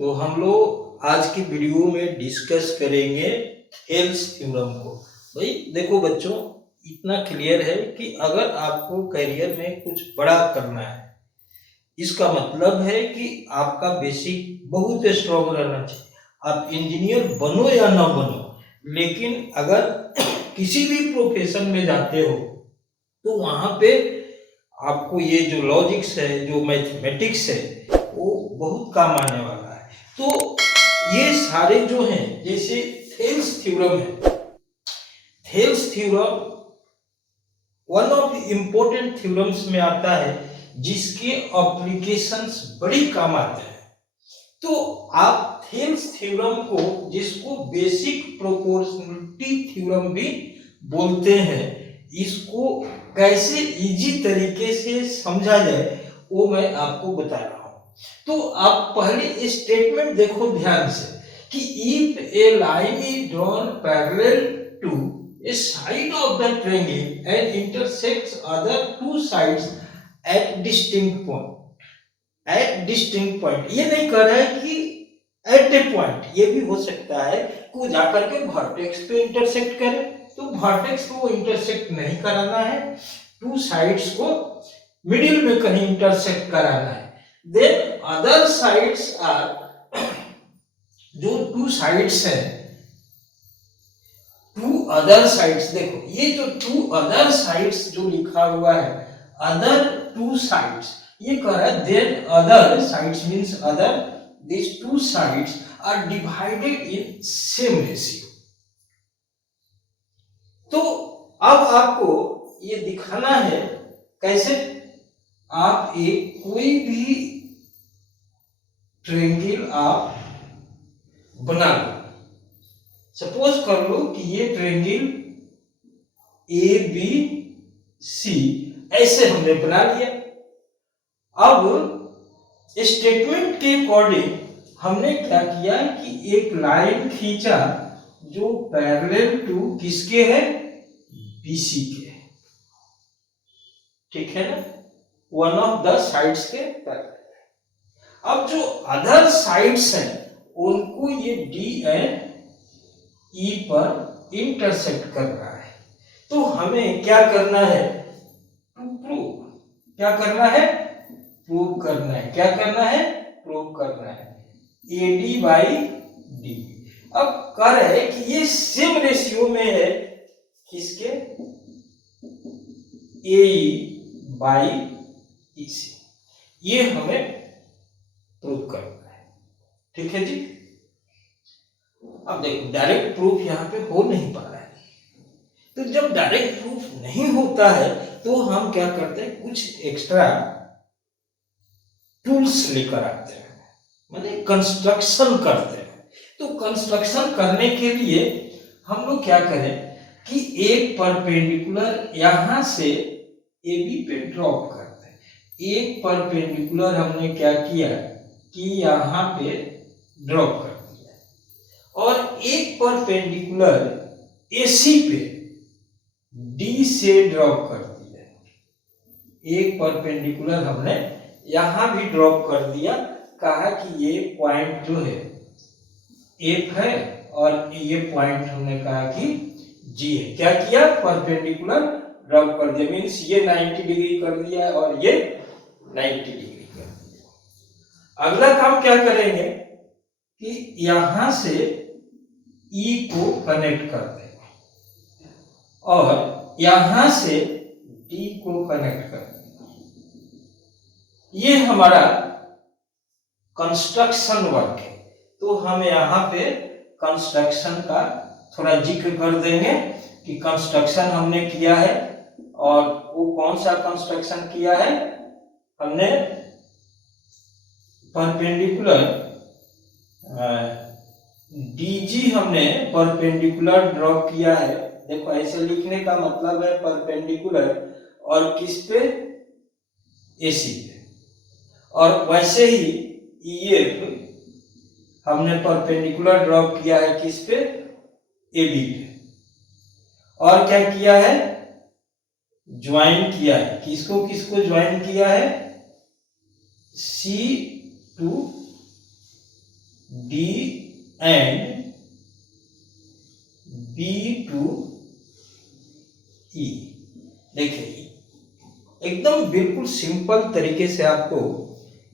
तो हम लोग आज की वीडियो में डिस्कस करेंगे थेल्स थ्योरम को। भाई देखो बच्चों, इतना क्लियर है कि अगर आपको करियर में कुछ बड़ा करना है, इसका मतलब है कि आपका बेसिक बहुत स्ट्रॉन्ग रहना चाहिए। आप इंजीनियर बनो या ना बनो, लेकिन अगर किसी भी प्रोफेशन में जाते हो तो वहां पे आपको ये जो लॉजिक्स है, जो मैथमेटिक्स है, वो बहुत काम आने वाला है। तो ये सारे जो हैं, जैसे थेल्स थ्योरम है, Thales theorem one of important theorems में आता है जिसके एप्लीकेशंस बड़ी काम आते हैं। तो आप थेल्स थ्योरम को, जिसको बेसिक प्रोपोर्शनलिटी थ्योरम भी बोलते हैं, इसको कैसे इजी तरीके से समझा जाए वो मैं आपको बता रहा हूं। तो आप पहले स्टेटमेंट देखो ध्यान से कि if a line is drawn parallel to a side of the triangle and intersects other two sides at distinct point, at distinct point, ये नहीं कह रहा है कि एट ए पॉइंट, ये भी हो सकता है कि वो जाकर के वर्टेक्स पे इंटरसेक्ट करे, तो वर्टेक्स को इंटरसेक्ट नहीं कराना है, टू साइड्स को मिडिल में कहीं इंटरसेक्ट कराना है। देन अदर साइड्स आर, जो टू साइड्स है, टू अदर साइड्स, देखो ये जो टू अदर साइड्स जो लिखा हुआ है, अदर टू साइड्स, ये कह रहा है then other sides means other this two sides are divided in same ratio. तो अब आपको ये दिखाना है कैसे आप एक कोई भी ट्रायंगल आप बना लो। सपोज कर लो कि ये ट्रायंगल ए बी सी ऐसे हमने बना लिया। अब स्टेटमेंट के अकॉर्डिंग हमने क्या किया कि एक लाइन खींचा जो पैरेलल टू किसके है, बीसी के, ठीक है ना, वन ऑफ द साइड्स के पैरेलल। अब जो अदर साइड्स हैं उनको ये डी एंड ई पर इंटरसेक्ट कर रहा है। तो हमें क्या करना है, प्रूव, क्या करना है, प्रूव करना है, क्या करना है, प्रूव करना है, ए डी बाई डी। अब कह रहे हैं कि ये सेम रेशियो में है किसके, ए बाई ई से, ये हमें प्रूव करना है, ठीक है जी। अब देखो डायरेक्ट प्रूफ यहां पे हो नहीं पा रहा है, तो जब डायरेक्ट प्रूफ नहीं होता है तो हम क्या करते हैं, कुछ एक्स्ट्रा टूल्स लेकर आते हैं, माने कंस्ट्रक्शन करते हैं। तो कंस्ट्रक्शन करने के लिए हम लोग क्या करें कि एक परपेंडिकुलर यहां से ए बी पे ड्रॉप करते हैं। एक परपेंडिकुलर हमने क्या किया कि यहां पे ड्रॉप कर दिया, और एक परपेंडिकुलर एसी पे डी से ड्रॉप कर दिया। एक परपेंडिकुलर हमने यहां भी ड्रॉप कर दिया, कहा कि ये पॉइंट जो है एफ है और ये पॉइंट हमने कहा कि जी है। क्या किया, परपेंडिकुलर ड्रॉप कर दिया, मींस ये 90 डिग्री कर दिया और ये 90 डिग्री कर दिया। अगला काम क्या करेंगे कि यहां से ई को कनेक्ट कर देंगे और यहां से डी को कनेक्ट कर देंगे। ये हमारा कंस्ट्रक्शन वर्क है। तो हम यहाँ पे कंस्ट्रक्शन का थोड़ा जिक्र कर देंगे कि कंस्ट्रक्शन हमने किया है, और वो कौन सा कंस्ट्रक्शन किया है, हमने परपेंडिकुलर डीजी हमने परपेंडिकुलर ड्रॉ किया है। देखो ऐसे लिखने का मतलब है परपेंडिकुलर और किस पे, एसी पे, और वैसे ही ईएफ हमने परपेंडिकुलर ड्रॉ किया है किस पे, एबी पे, और क्या किया है, ज्वाइन किया है, किसको किसको ज्वाइन किया है, C to D and B to E. देखिए एकदम बिल्कुल सिंपल तरीके से आपको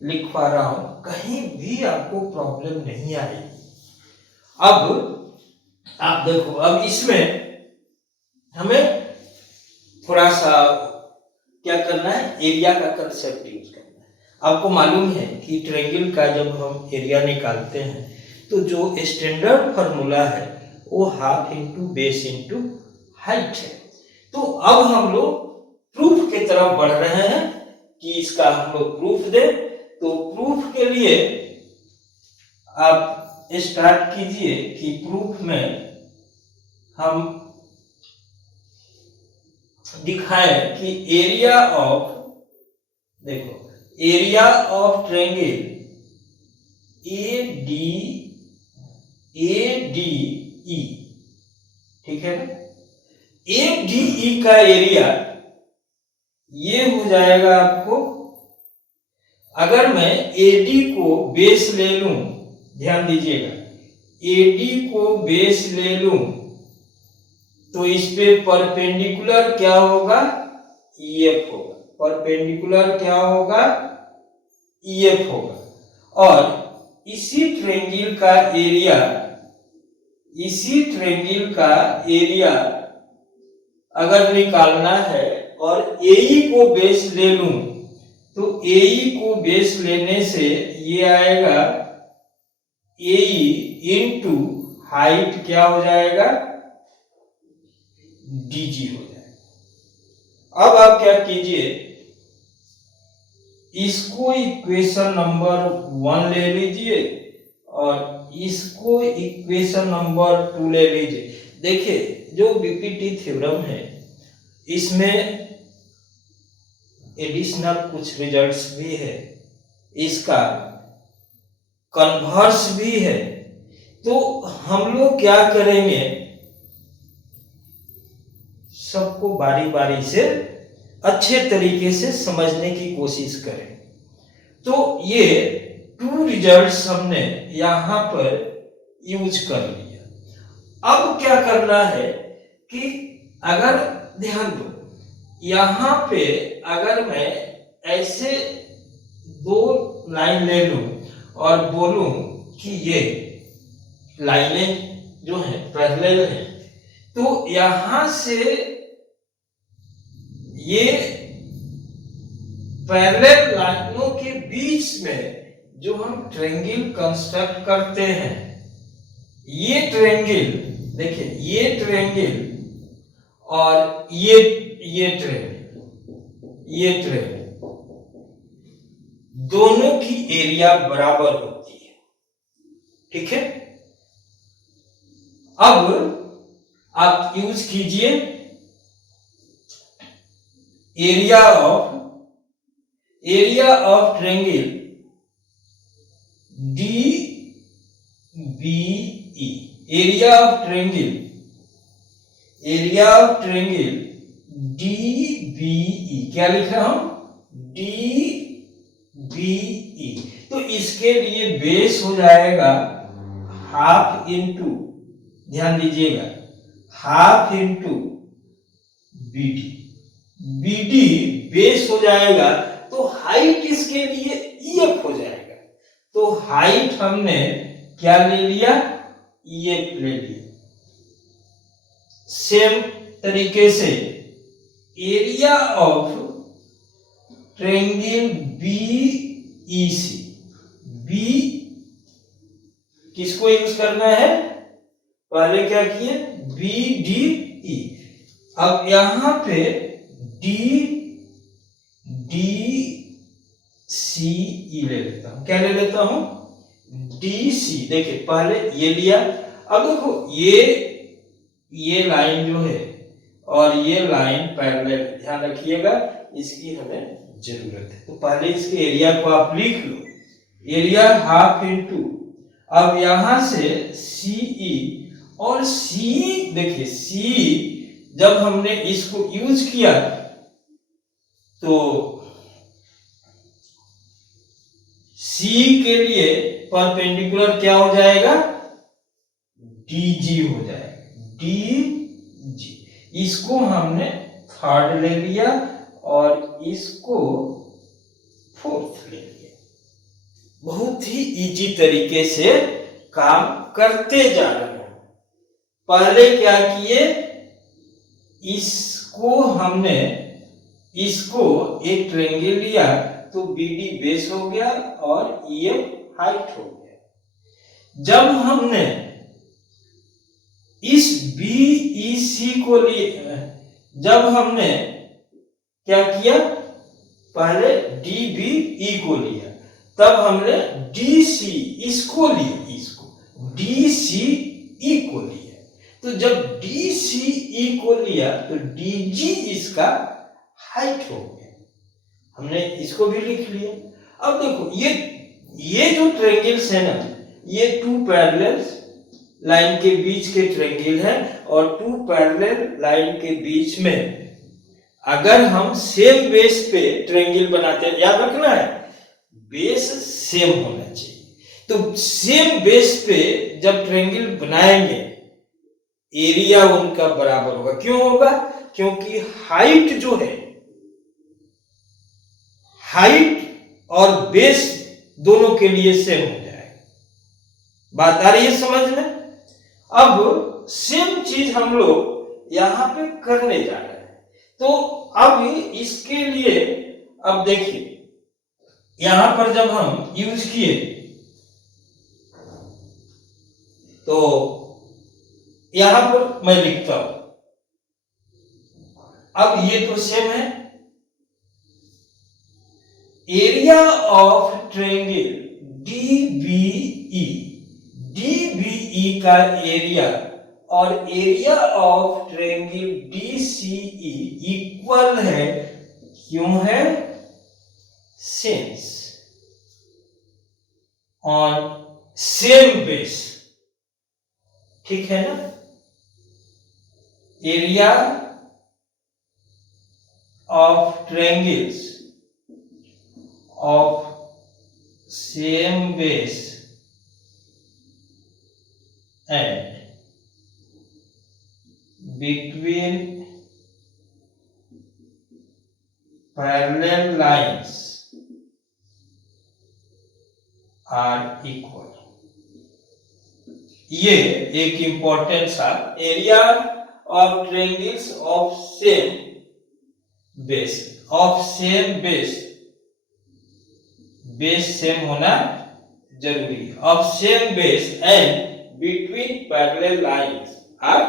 लिखवा रहा हूं, कहीं भी आपको प्रॉब्लम नहीं आएगी। अब आप देखो, अब इसमें हमें थोड़ा सा क्या करना है, एरिया का कंसेप्ट यूज करना है। आपको मालूम है कि ट्रायंगल का जब हम एरिया निकालते हैं तो जो स्टैंडर्ड फार्मूला है वो half into base into height है। तो अब हम लोग प्रूफ की तरफ बढ़ रहे हैं कि इसका हम लोग प्रूफ दें। तो प्रूफ के लिए आप स्टार्ट कीजिए कि प्रूफ में हम दिखाएं कि एरिया ऑफ, देखो area of triangle A D E, ठीक है ना। ए डी ई का एरिया ये हो जाएगा आपको, अगर मैं एडी को बेस ले लूं, ध्यान दीजिएगा, एडी को बेस ले लूं तो इस पे परपेंडिकुलर क्या होगा, ईएफ होगा। परपेंडिकुलर क्या होगा, ईएफ होगा। और इसी ट्रायंगल का एरिया, इसी ट्रायंगल का एरिया अगर निकालना है और एई को बेस ले लूं तो एई को बेस लेने से ये आएगा एई इंटू हाइट क्या हो जाएगा, डीजी हो जाएगा। अब आप क्या कीजिए, इसको इक्वेशन नंबर 1 ले लीजिए और इसको इक्वेशन नंबर 2 ले लीजिए। देखिए जो बीपीटी थ्योरम है इसमें एडिशनल कुछ रिजल्ट्स भी है, इसका कन्वर्स भी है। तो हम लोग क्या करेंगे, सबको बारी बारी से अच्छे तरीके से समझने की कोशिश करें। तो ये 2 रिजल्ट्स हमने यहां पर यूज कर लिया। अब क्या करना है कि अगर ध्यान दो, यहां पे अगर मैं ऐसे 2 लाइन ले लूं और बोलूं कि ये लाइनें जो है पैरेलल है, तो यहां से ये पैरेलल लाइनों के बीच में जो हम ट्रायंगल कंस्ट्रक्ट करते हैं, ये ट्रायंगल, देखिए ये ट्रायंगल और ये ट्रायंगल दोनों की एरिया बराबर होती है, ठीक है। अब आप यूज कीजिए area of triangle D B E, area of triangle D B E, क्या लिख रहा हूं, डी बी ई। तो इसके लिए बेस हो जाएगा हाफ इंटू, ध्यान दीजिएगा, half into BD. BD base हो जाएगा तो हाइट इसके लिए ईएफ हो जाएगा। तो हाइट हमने क्या ले लिया, ईएफ ले लिया। सेम तरीके से एरिया ऑफ ट्रायंगल बीईसी, बी किसको यूज करना है, पहले क्या किए, बीडीई। अब यहां पे डी सी ई ले लेता हूं, क्या ले लेता हूं, डी सी। देखिए पहले ये लिया, अब देखो ये लाइन जो है और ये लाइन पैरेलल, ध्यान रखिएगा इसकी हमें जरूरत है। तो पहले इसके एरिया को आप लिख लो, एरिया हाफ इंटू, अब यहां से सीई, और सी देखिए सी जब हमने इसको यूज किया तो सी के लिए परपेंडिकुलर क्या हो जाएगा, DG हो जाएगा, DG। इसको हमने थर्ड ले लिया और इसको फोर्थ ले लिया। बहुत ही इजी तरीके से काम करते जा रहे हैं। पहले क्या किए, इसको एक ट्रायंगल लिया तो BD बेस हो गया और EF हाइट हो गया। जब हमने इस BEC को लिए, जब हमने क्या किया, पहले DBE को लिया, तब हमने DC इसको लिया, इसको DCE को लिया। तो जब DCE को लिया तो DG इसका हाइट हो गया। हमने इसको भी लिख लिया। अब देखो ये जो ट्रायंगल्स है ना, ये टू पैरेलल लाइन के बीच के ट्रायंगल है और टू पैरेलल लाइन के बीच में अगर हम सेम बेस पे ट्रायंगल बनाते हैं, याद रखना है बेस सेम होना चाहिए। तो सेम बेस पे जब ट्रायंगल बनाएंगे एरिया उनका बराबर होगा। क्यों होगा, क्योंकि हाइट जो है, हाइट और बेस दोनों के लिए सेम हो जाएगा। बात आ रही है समझ में। अब सेम चीज हम लोग यहां पे करने जा रहे हैं। तो अब इसके लिए अब देखिए यहां पर जब हम यूज किए तो यहां पर मैं लिखता हूं, अब ये तो सेम है, area of triangle DBE, DBE का एरिया और area of triangle DCE equal है। क्यों है, सिंस ऑन सेम बेस। ठीक है ना, area of triangles of same base and between parallel lines are equal। ये एक इंपॉर्टेंट सा, area of triangles of same base, of same base, base same होना जरूरी है, of same base and between parallel lines are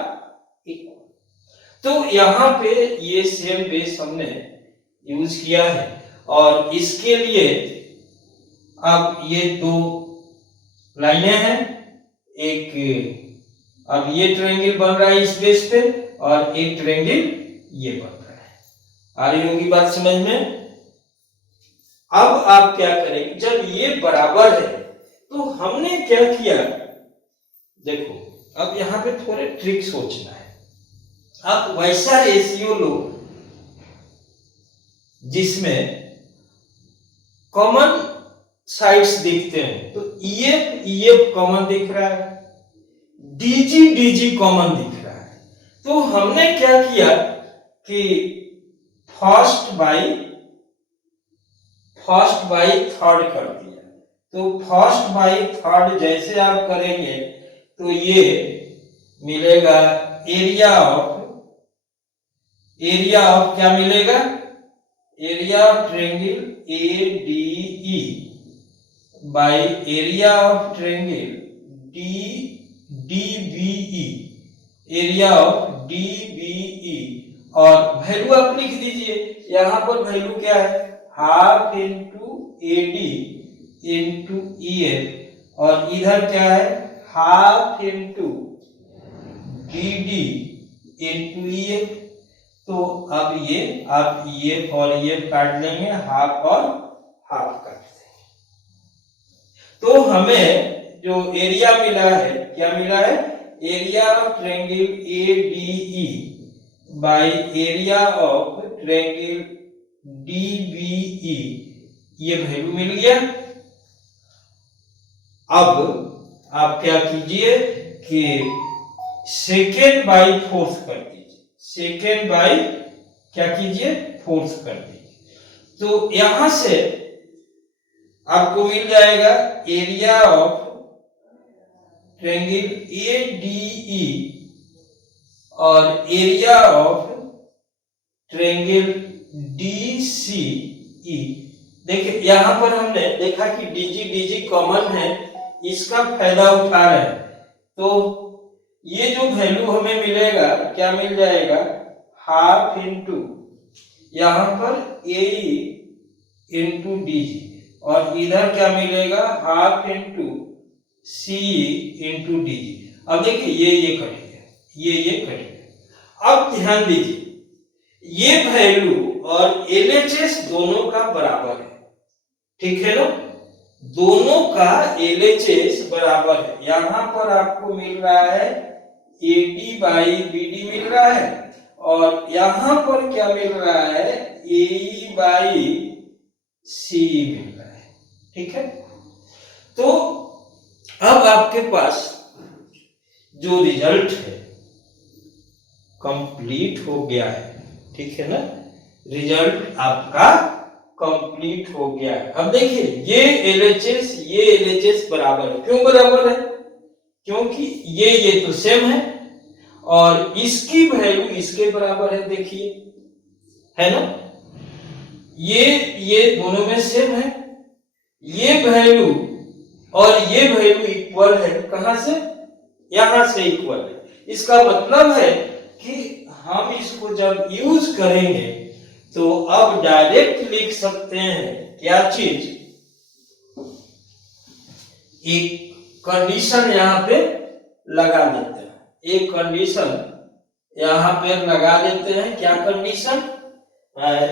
equal. तो यहां पे ये सेम बेस हमने यूज किया है और इसके लिए अब ये दो लाइनें हैं, एक अब ये ट्रायंगल बन रहा है इस बेस पे और एक ट्रायंगल ये बन रहा है। आ रही होगी बात समझ में। अब आप क्या करेंगे, जब ये बराबर है तो हमने क्या किया, देखो अब यहां पे थोड़े ट्रिक सोचना है। आप वैसा रेशियो लो जिसमें कॉमन साइड्स दिखते हैं। तो EF कॉमन दिख रहा है, DG कॉमन दिख रहा है। तो हमने क्या किया कि फर्स्ट बाई थर्ड कर दिया। तो फर्स्ट बाई थर्ड जैसे आप करेंगे तो ये मिलेगा एरिया ऑफ क्या मिलेगा, area of triangle ADE by area of triangle DBE, area of DBE। और वैल्यू आप लिख दीजिए, यहां पर वैल्यू क्या है, half into AD into EF और इधर क्या है, half into DD into EF। तो अब ये आप EF और EF काट लेंगे, हाफ और हाफ काट देंगे। तो हमें जो एरिया मिला है, क्या मिला है, area of triangle ADE by area of triangle DBE, ये वैल्यू मिल गया। अब आप क्या कीजिए कि सेकेंड बाई फोर्थ कर दीजिए, सेकेंड बाई क्या कीजिए फोर्थ कर दीजिए। तो यहां से आपको मिल जाएगा एरिया ऑफ ट्रायंगल ADE और एरिया ऑफ ट्रायंगल DCE। देखिए यहां पर हमने देखा कि DG कॉमन है, इसका फायदा उठा रहे हैं, तो ये जो वैल्यू हमें मिलेगा क्या मिल जाएगा, हाफ इंटू यहां पर AE इंटू DG और इधर क्या मिलेगा half into CE into DG। अब देखिए ये कटेगा, ये कटेगा। अब ध्यान दीजिए ये वैल्यू और LHS दोनों का बराबर है, ठीक है ना, दोनों का LHS बराबर है। यहां पर आपको मिल रहा है AD बाई BD मिल रहा है और यहां पर क्या मिल रहा है AE बाई CE मिल रहा है, ठीक है। तो अब आपके पास जो रिजल्ट है कंप्लीट हो गया है, ठीक है ना, रिजल्ट आपका कंप्लीट हो गया है। अब देखिए ये LHS बराबर है, क्यों बराबर है, क्योंकि ये तो सेम है और इसकी वैल्यू इसके बराबर है, देखिए है ना, ये दोनों में सेम है, ये वैल्यू और ये वैल्यू इक्वल है, कहां से, यहां से इक्वल है। इसका मतलब है कि हम इसको जब यूज करेंगे तो अब डायरेक्ट लिख सकते हैं क्या चीज, एक कंडीशन यहां पे लगा देते हैं, एक कंडीशन यहां पे लगा देते हैं, क्या कंडीशन,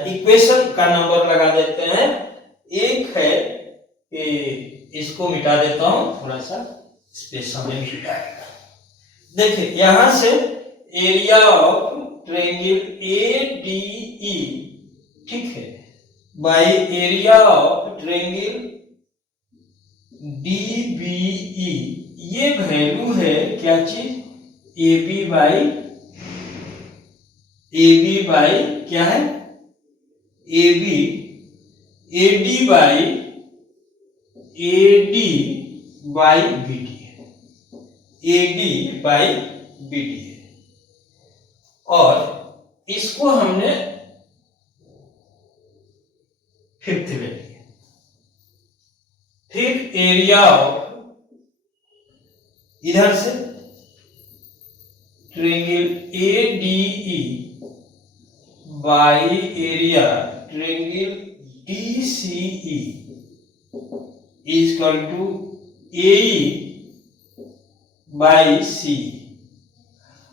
इक्वेशन का नंबर लगा देते हैं। एक है कि इसको मिटा देता हूं, थोड़ा सा स्पेस में मिटाएगा। देखिए यहां से एरिया ऑफ ट्रायंगल ADE, ठीक है, by area of triangle DBE, ये वैल्यू है क्या चीज, AB बाई क्या है, AD बाई BD है, AD बाई BD है। और इसको हमने फिफ्थ ले लिया। फिर एरिया ऑफ इधर से triangle ADE by area triangle DCE is equal to AE by CE।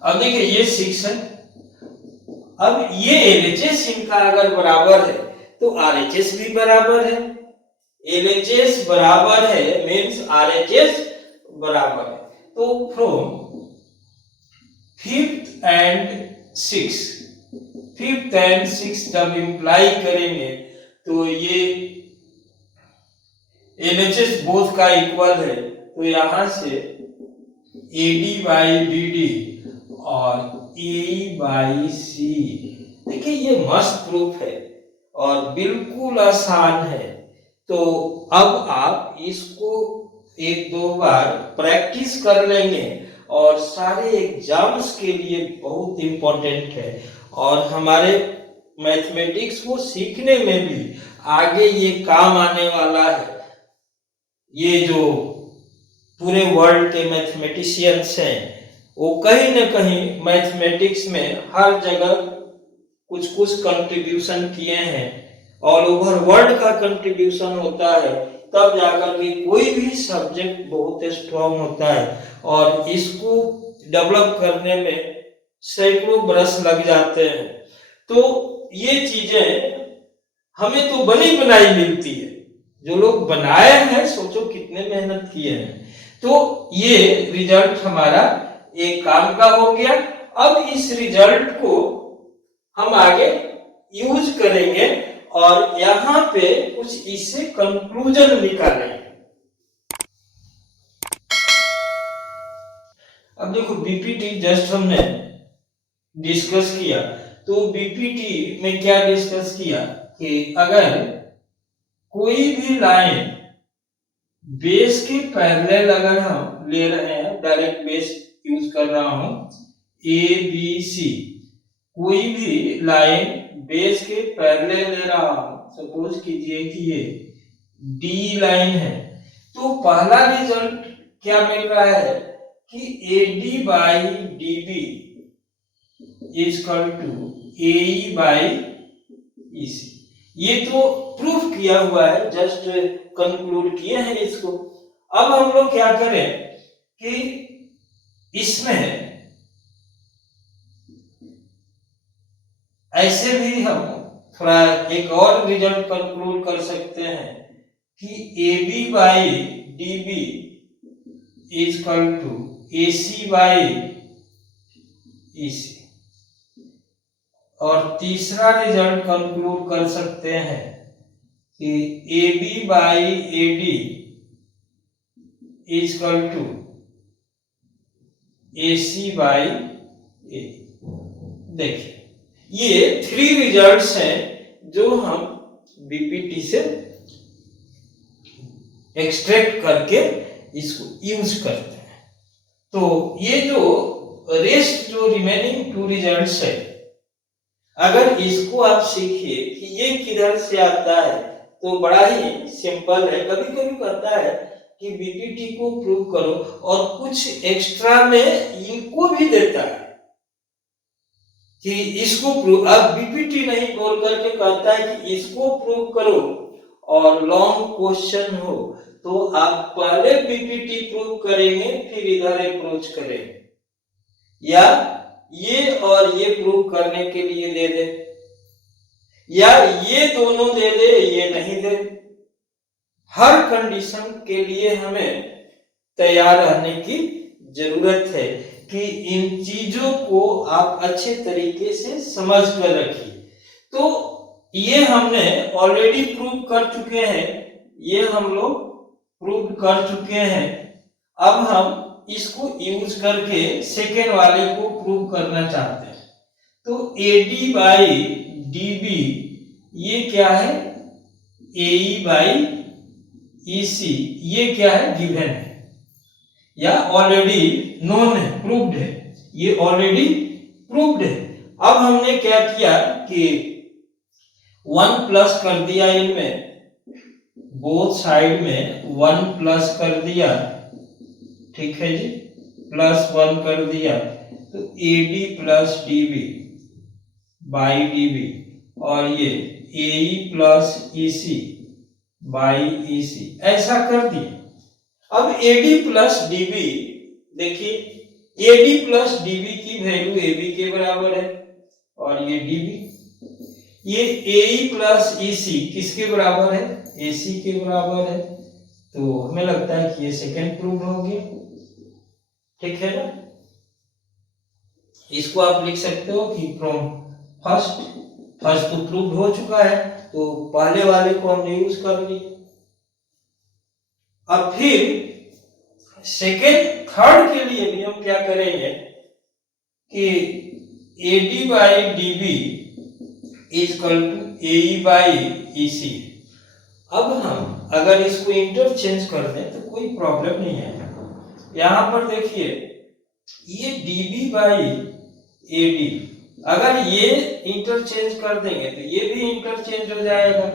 अब देखिए ये 6 है, अब ये LHS इनका अगर बराबर है तो RHS भी बराबर है, LHS बराबर है मीन्स RHS बराबर है। तो फ्रॉम फिफ्थ एंड सिक्स जब इंप्लाई करेंगे तो ये LHS बोथ का इक्वल है, तो यहां से AD बाई BD और AE बाई CE। देखिए ये मस्त प्रूफ है और बिल्कुल आसान है। तो अब आप इसको एक दो बार प्रैक्टिस कर लेंगे और सारे एग्जाम्स के लिए बहुत इंपॉर्टेंट है और हमारे मैथमेटिक्स को सीखने में भी आगे ये काम आने वाला है। ये जो पूरे वर्ल्ड के मैथमेटिशियंस हैं वो कहीं न कहीं मैथमेटिक्स में हर जगह कुछ कंट्रीब्यूशन किए हैं, ऑल ओवर वर्ल्ड का कंट्रीब्यूशन होता है, तब जाकर के कोई भी सब्जेक्ट बहुत स्ट्रॉन्ग होता है और इसको डेवलप करने में सैकड़ों बरस लग जाते हैं। तो ये चीजें हमें तो बनी बनाई मिलती है, जो लोग बनाए हैं सोचो कितने मेहनत किए हैं। तो ये रिजल्ट हमारा एक काम का हो गया। अब इस रिजल्ट को हम आगे यूज करेंगे और यहाँ पे कुछ इससे कंक्लूजन निकालेंगे। अब देखो बीपीटी जस्ट हमने डिस्कस किया, तो बीपीटी में क्या डिस्कस किया कि अगर कोई भी लाइन बेस के पैरेलल अगर हम ले रहे हैं, डायरेक्ट बेस यूज कर रहा हूं, ए बी सी, कोई भी लाइन बेस के पैरेलल ले रहा हूं, सपोज कीजिए कि ये डी लाइन है, तो पहला रिजल्ट क्या मिल रहा है कि AD by DB is equal to AE by EC। ये तो प्रूफ किया हुआ है, जस्ट कंक्लूड किए हैं इसको। अब हम लोग क्या करें कि इसमें ऐसे भी हम थोड़ा एक और रिजल्ट कंक्लूड कर सकते हैं कि AB by DB is equal to AC by EC। और तीसरा रिजल्ट कंक्लूड कर सकते हैं कि AB by AD is equal to AC by A। देखिए ये 3 रिजल्ट्स हैं जो हम बीपीटी से एक्सट्रैक्ट करके इसको यूज करते हैं। तो ये जो रेस्ट जो रिमेनिंग 2 रिजल्ट्स है, अगर इसको आप सीखिए कि ये किधर से आता है, तो बड़ा ही सिंपल है। कभी कभी कहता है कि बीपीटी को प्रूव करो और कुछ एक्स्ट्रा में इनको भी देता है कि इसको प्रूव, अब बीपीटी नहीं बोल करके कहता है कि इसको प्रूव करो, और लॉन्ग क्वेश्चन हो तो आप पहले बीपीटी प्रूव करेंगे फिर इधर अप्रोच करेंगे, या ये और ये प्रूव करने के लिए दे दे, या ये दोनों दे दे ये नहीं दे। हर कंडीशन के लिए हमें तैयार रहने की जरूरत है कि इन चीजों को आप अच्छे तरीके से समझ कर रखिए। तो ये हमने ऑलरेडी प्रूव कर चुके हैं, ये हम लोग प्रूव कर चुके हैं। अब हम इसको यूज करके सेकेंड वाले को प्रूव करना चाहते हैं। तो AD बाई DB ये क्या है, AE बाई EC ये क्या है, गिवन है या ऑलरेडी नोन है, प्रूव्ड है, ये ऑलरेडी प्रूव्ड है। अब हमने क्या किया कि 1 प्लस कर दिया, इनमें बोथ साइड में 1 प्लस कर दिया, ठीक है जी, +1 कर दिया, तो AD plus DB by DB, और ये AE plus EC by EC, ऐसा कर दिया। अब AD प्लस DB देखिए, AD प्लस DB की वैल्यू AB के बराबर है, और ये DB, ये AE प्लस EC किसके बराबर है, AC के बराबर है। तो हमें लगता है कि ये सेकेंड प्रूव हो गया, ठीक है ना। इसको आप लिख सकते हो कि फ्रॉम फर्स्ट तो प्रूव हो चुका है, तो पहले वाले को हमने यूज कर लिया। अब फिर सेकेंड थर्ड के लिए भी हम क्या करेंगे कि AD by DB is equal to AE by EC। अब हम अगर इसको इंटरचेंज कर दें तो कोई प्रॉब्लम नहीं है। यहां पर देखिए ये DB बाई AD, अगर ये इंटरचेंज कर देंगे तो ये भी इंटरचेंज हो जाएगा।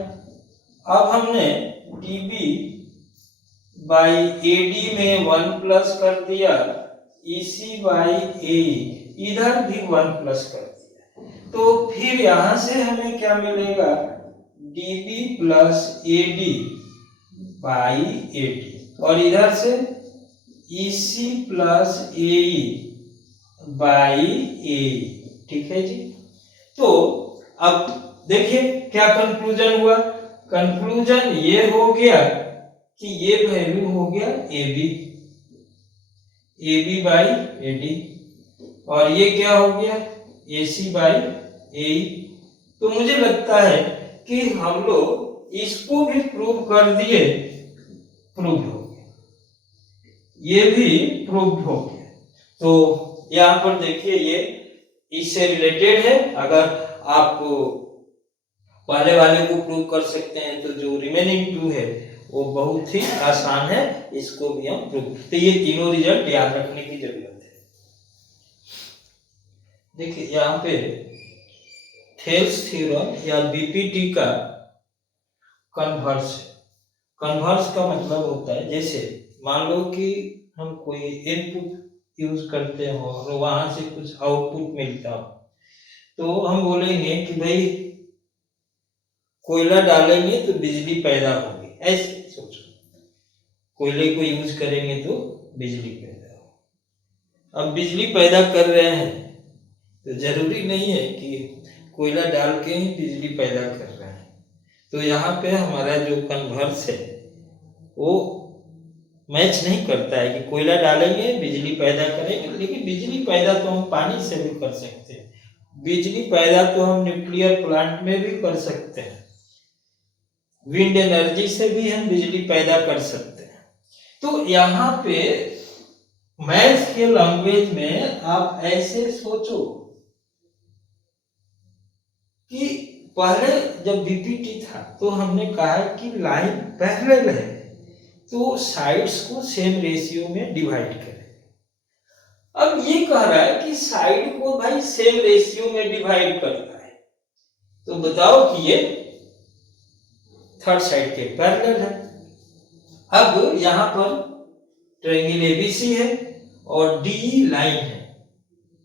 अब हमने DB बाई AD में 1 प्लस कर दिया, EC बाई AE इधर भी 1 प्लस कर दिया, तो फिर यहां से हमें क्या मिलेगा, DB plus AD by AD, और इधर से EC plus AE by AE, ठीक है जी। तो अब देखिए क्या कंक्लूजन हुआ, कंक्लूजन ये हो गया कि ये वैल्यू हो गया AB बाई AD, और ये क्या हो गया AC बाई AE। तो मुझे लगता है कि हम लोग इसको भी प्रूव कर दिए, प्रूव हो गया, ये भी प्रूव हो गया। तो यहाँ पर देखिए ये इससे रिलेटेड है। अगर आप पहले वाले को प्रूव कर सकते हैं तो जो रिमेनिंग 2 है वो बहुत ही आसान है, इसको भी हम प्रूव। तो ये तीनों रिजल्ट याद रखने की जरूरत है। देखिए यहाँ पे थेल्स थ्योरम या बीपीटी का कन्वर्स है। कन्वर्स का मतलब होता है, जैसे मान लो कि हम कोई इनपुट यूज करते हो और वहां से कुछ आउटपुट मिलता हो, तो हम बोलेंगे कि भाई कोयला डालेंगे तो बिजली पैदा होगी, ऐसे सोचो। कोयले को यूज करेंगे तो बिजली पैदा हो। अब बिजली पैदा कर रहे हैं तो जरूरी नहीं है कि कोयला डाल के ही बिजली पैदा कर रहे हैं। तो यहाँ पे हमारा जो कन्वर्स है वो मैच नहीं करता है कि कोयला डालेंगे बिजली पैदा करेंगे। लेकिन बिजली पैदा तो हम पानी से भी कर सकते हैं, बिजली पैदा तो हम न्यूक्लियर प्लांट में भी कर सकते हैं, विंड एनर्जी से भी हम बिजली पैदा कर सकते हैं। तो यहाँ पे मैथ्स के लैंग्वेज में आप ऐसे सोचो कि पहले जब बीपीटी था तो हमने कहा कि लाइन पैरेलल है तो साइड्स को सेम रेशियो में डिवाइड करें। अब ये कह रहा है कि साइड को भाई सेम रेशियो में डिवाइड करना है, तो बताओ कि ये थर्ड साइड के पैरेलल है। अब यहां पर ट्रायंगल एबीसी है और डी लाइन है।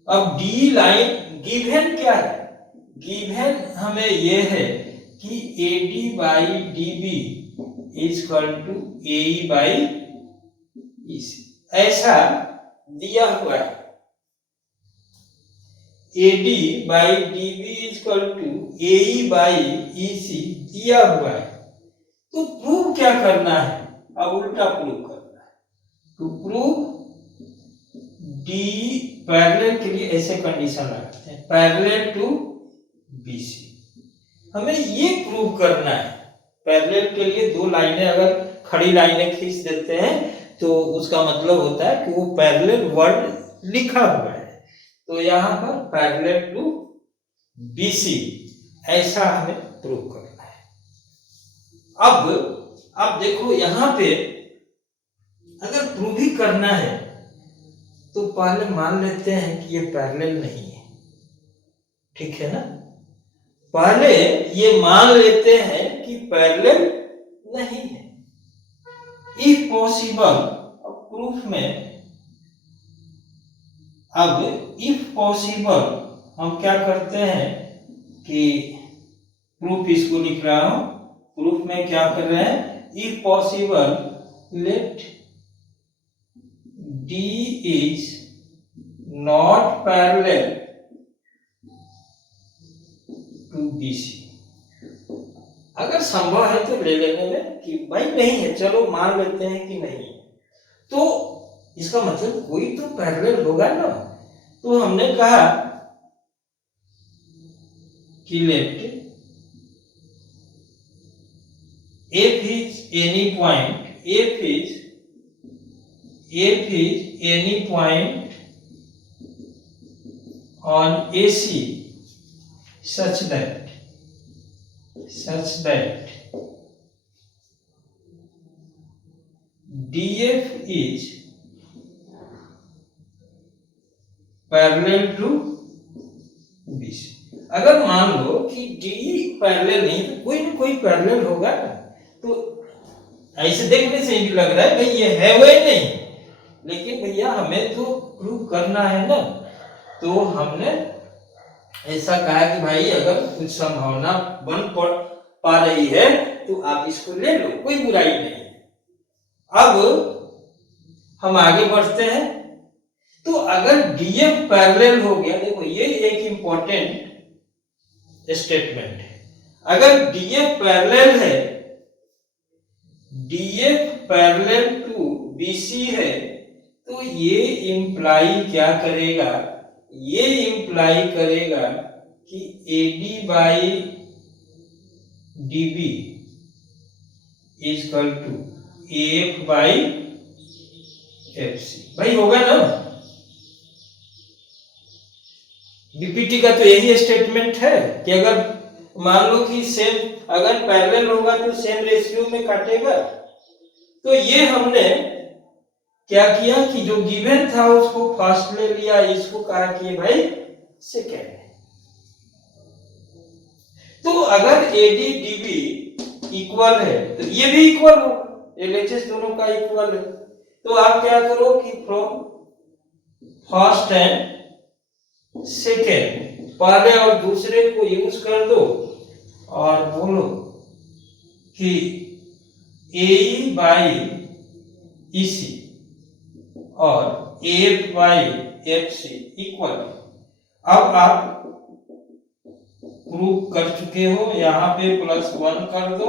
अब डी लाइन गिवन क्या है? गिवन हमें ये है कि AD by DB is equal to A by EC, ऐसा दिया हुआ है। AD by DB is equal to A by EC दिया हुआ है। तो प्रूव क्या करना है? अब उल्टा प्रूव करना है। टू प्रूव डी पैरेलल के लिए ऐसे कंडीशन लगाते हैं, पैरेलल टू बीसी। हमें ये प्रूव करना है। पैरेलल के लिए दो लाइनें अगर खड़ी लाइनें खींच देते हैं तो उसका मतलब होता है कि वो पैरेलल वर्ड लिखा हुआ है। तो यहाँ पर पैरेलल टू बीसी ऐसा हमें प्रूव करना है। अब देखो यहाँ पे अगर प्रूव ही करना है तो पहले मान लेते हैं कि ये पैरेलल नहीं है, ठीक है ना। पहले ये मान लेते हैं कि पैरेलल नहीं है। इफ पॉसिबल, अब प्रूफ में, अब इफ पॉसिबल हम क्या करते हैं कि प्रूफ इसको लिख रहा हूं। प्रूफ में क्या कर रहे हैं? If possible let D is not parallel to BC. अगर संभव है तो ले लेने में कि भाई नहीं है, चलो मान लेते हैं कि नहीं, तो इसका मतलब कोई तो पैरेलल होगा ना। तो हमने कहा कि let F is any point, F is any point on AC such that DF is parallel to BC। अगर मान लो कि D पैरेलल नहीं तो कोई ना कोई पैरेलल होगा ना। तो ऐसे देखने से ही लग रहा है भाई ये है वही नहीं, लेकिन भैया हमें तो प्रूव करना है ना। तो हमने ऐसा कहा कि भाई अगर कुछ संभावना बन पा रही है तो आप इसको ले लो, कोई बुराई नहीं। अब हम आगे बढ़ते हैं। तो अगर DF पैरेलल हो गया, देखो ये एक इंपॉर्टेंट स्टेटमेंट है। अगर DF पैरेलल है, DF पैरेलल टू BC है, तो ये इंप्लाई क्या करेगा? ये इंप्लाई करेगा कि AD by DB is equal to AF by FC। भाई होगा ना। बीपीटी का तो यही स्टेटमेंट है कि अगर मान लो कि सेम अगर पैरेलल होगा तो सेम रेशियो में काटेगा। तो ये हमने क्या किया कि जो गिवन था उसको फर्स्ट ले लिया, इसको कहा कि भाई सेकेंड। तो अगर एडी डीबी इक्वल है तो ये भी इक्वल होगा, एलएचएस दोनों का इक्वल है। तो आप क्या करो कि फ्रॉम फर्स्ट एंड सेकेंड पहले और दूसरे को यूज कर दो और बोलो कि ए बाई ईसी और F by F C equal. अब आप प्रूव कर चुके हो, यहाँ पे +1 कर दो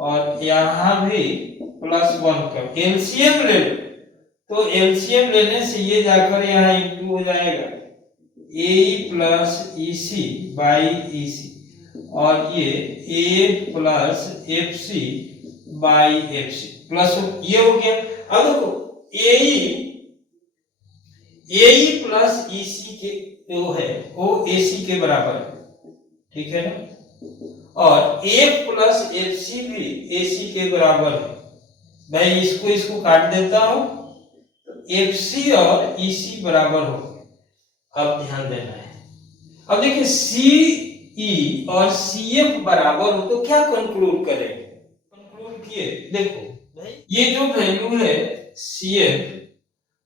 और यहाँ भी +1 कर, एलसीएम ले लो। तो एलसीएम लेने से ये जाकर यहाँ इंटू हो जाएगा A plus EC by EC और ये A plus F C by F C plus ये हो गया। अब देखो एई प्लस ईसी के जो है वो एसी के बराबर है, ठीक है ना, और एफ प्लस एफ सी भी एसी के बराबर है। भाई इसको काट देता हूं, एफ सी और ईसी बराबर हो गया। अब ध्यान देना है, अब देखिए सीई और सीएफ बराबर हो तो क्या कंक्लूड करेंगे, कंक्लूड किए देखो भाई ये जो वैल्यू है सीएफ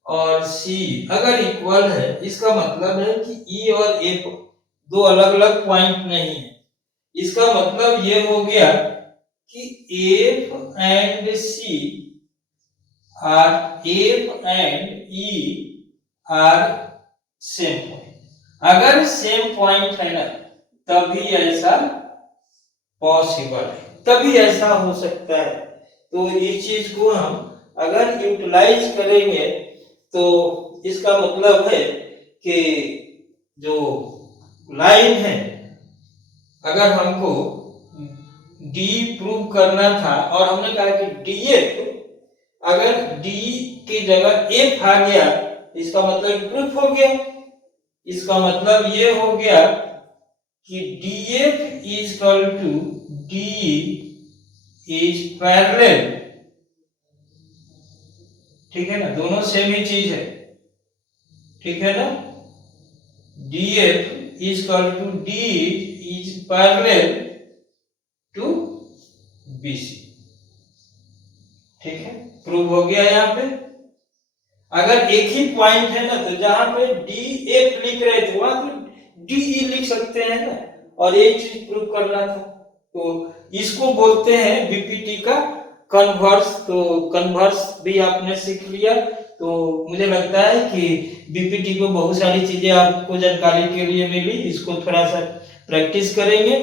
और सी अगर इक्वल है इसका मतलब है कि ई और एफ दो अलग अलग पॉइंट नहीं है। इसका मतलब ये हो गया कि F and C are F and E are same point. अगर सेम पॉइंट है ना तभी ऐसा पॉसिबल है, तभी ऐसा हो सकता है। तो इस चीज को हम अगर यूटिलाइज करेंगे तो इसका मतलब है कि जो लाइन है अगर हमको डी प्रूव करना था और हमने कहा कि डीएफ अगर डी की जगह एफ आ गया इसका मतलब प्रूफ हो गया। इसका मतलब ये हो गया कि DF is equal to D is parallel, ठीक है ना, दोनों सेम ही चीज है, ठीक है ना। DF is equal to D is parallel to BC, ठीक है, प्रूव हो गया। यहाँ पे अगर एक ही पॉइंट है ना तो जहां पे डी एफ लिख रहे थे वहां तो डी ई लिख सकते हैं ना, और एक चीज प्रूव करना था। तो इसको बोलते हैं बीपीटी का कन्वर्स। तो कन्वर्स भी आपने सीख लिया। तो मुझे लगता है कि बीपीटी को बहुत सारी चीजें आपको जानकारी के लिए मिली, इसको थोड़ा सा प्रैक्टिस करेंगे।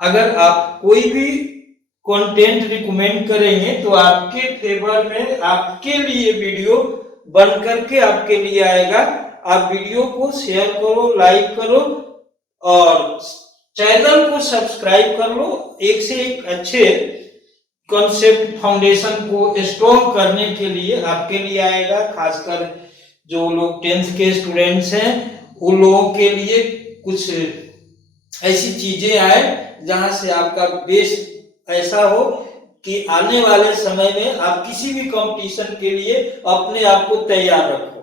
अगर आप कोई भी कंटेंट रिकमेंड करेंगे तो आपके फेवर में आपके लिए वीडियो बन करके आपके लिए आएगा। आप वीडियो को शेयर करो, लाइक करो और चैनल को सब्सक्राइब कर लो। एक से एक अच्छे कॉन्सेप्ट फाउंडेशन को स्ट्रॉन्ग करने के लिए आपके लिए आएगा। खासकर जो लोग 10th के स्टूडेंट्स हैं उन लोगों के लिए कुछ ऐसी चीजें आए जहां से आपका बेस ऐसा हो कि आने वाले समय में आप किसी भी कंपटीशन के लिए अपने आप को तैयार रखो।